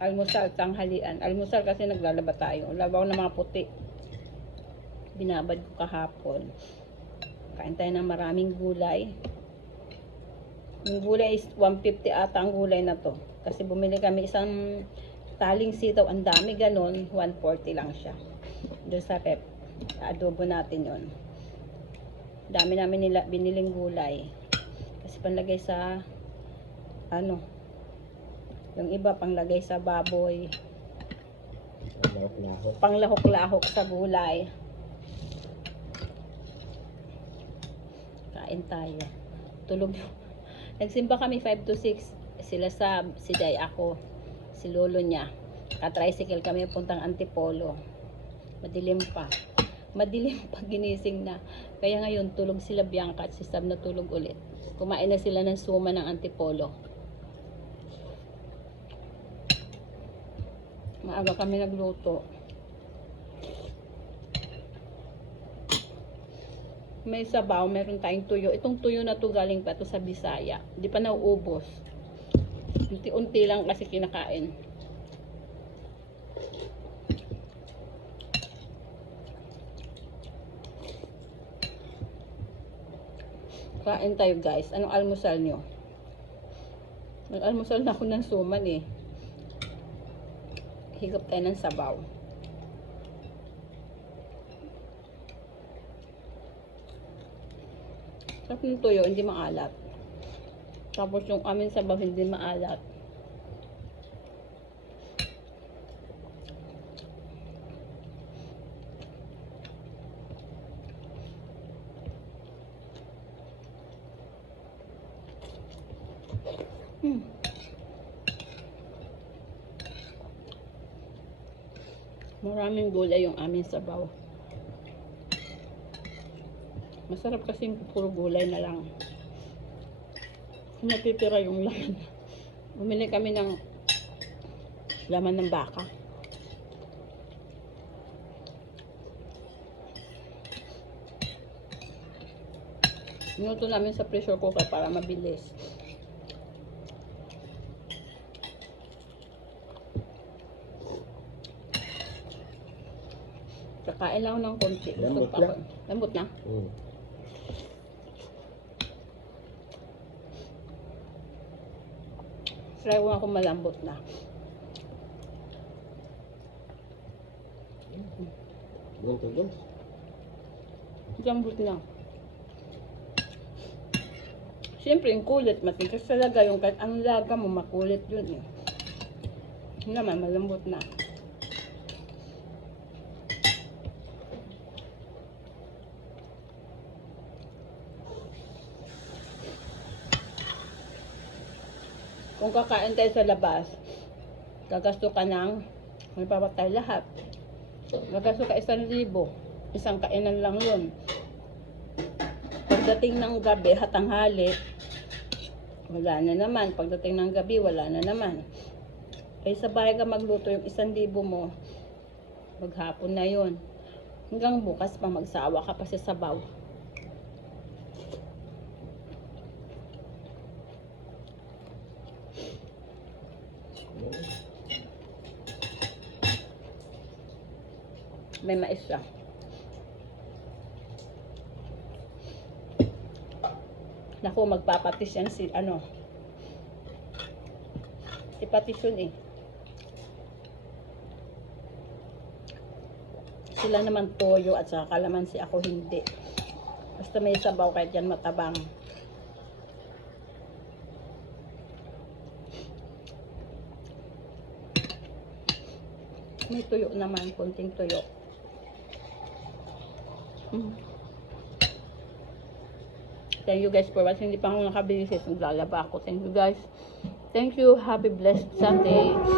Almusal, tanghalian. Almusal kasi naglalaba tayo. Labaw ng mga puti. Binabad ko kahapon. Kain tayo ng maraming gulay. Yung gulay is 150 ata ang gulay na to. Kasi bumili kami isang taling sitaw. Ang dami ganon. 140 lang siya. Doon sa pep. Adobo natin yon. Dami namin nila biniling gulay. Kasi panlagay sa ano, yung iba panglagay sa baboy. Panglahok-lahok sa gulay. Kain tayo. Tulog. Nagsimba kami 5 to 6. Sila si Day, ako, si lolo niya. Ka-tricycle kami puntang Antipolo. Madilim pa. Madilim pa, ginising na. Kaya ngayon tulog sila Bianca at si Sam na tulog ulit. Kumain na sila ng suma ng Antipolo. Maaga kami nagluto. May sabaw, meron tayong tuyo. Itong tuyo na to galing pa to sa Bisaya. Hindi pa nauubos. Unti-unti lang kasi kinakain. Kain tayo guys. Anong almusal nyo? Nag-almusal na ako ng suman eh. Higop tayo ng sabaw. Sarap ng tuyo, hindi maalat. Tapos yung amin sabaw, hindi maalat. Maraming gulay yung aming sabaw. Masarap kasi puro gulay na lang. Natitira yung laman. Bumili kami ng laman ng baka. Minuto namin sa pressure cooker para mabilis. Kakain lang ng konti. Lambot na. Lambot na? Try ko nga kung malambot na. Lambot na. Siyempre, yung kulit, matigas talaga. Yung kahit anong laga mo, makulit yun eh. Yun naman, malambot na. Kung kakain tayo sa labas, gagasto ka ng, magpapatay lahat. Gagasto ka 1,000. Isang kainan lang yun. Pagdating ng gabi, hatanghali, wala na naman. Pagdating ng gabi, wala na naman. Kaya sa bahay ka magluto yung 1,000 mo, maghapon na yun. Hanggang bukas pa magsawa ka pa sa sabaw. May mais siya. Naku, magpapatis yan si si patis yun eh. Sila naman toyo at saka kalamansi, ako hindi. Basta may sabaw kahit yan matabang. May tuyo naman, konting tuyo. Thank you guys for watching. Hindi pa ako nakabilis. Naglalaba ako. Thank you guys. Thank you. Happy blessed Sunday.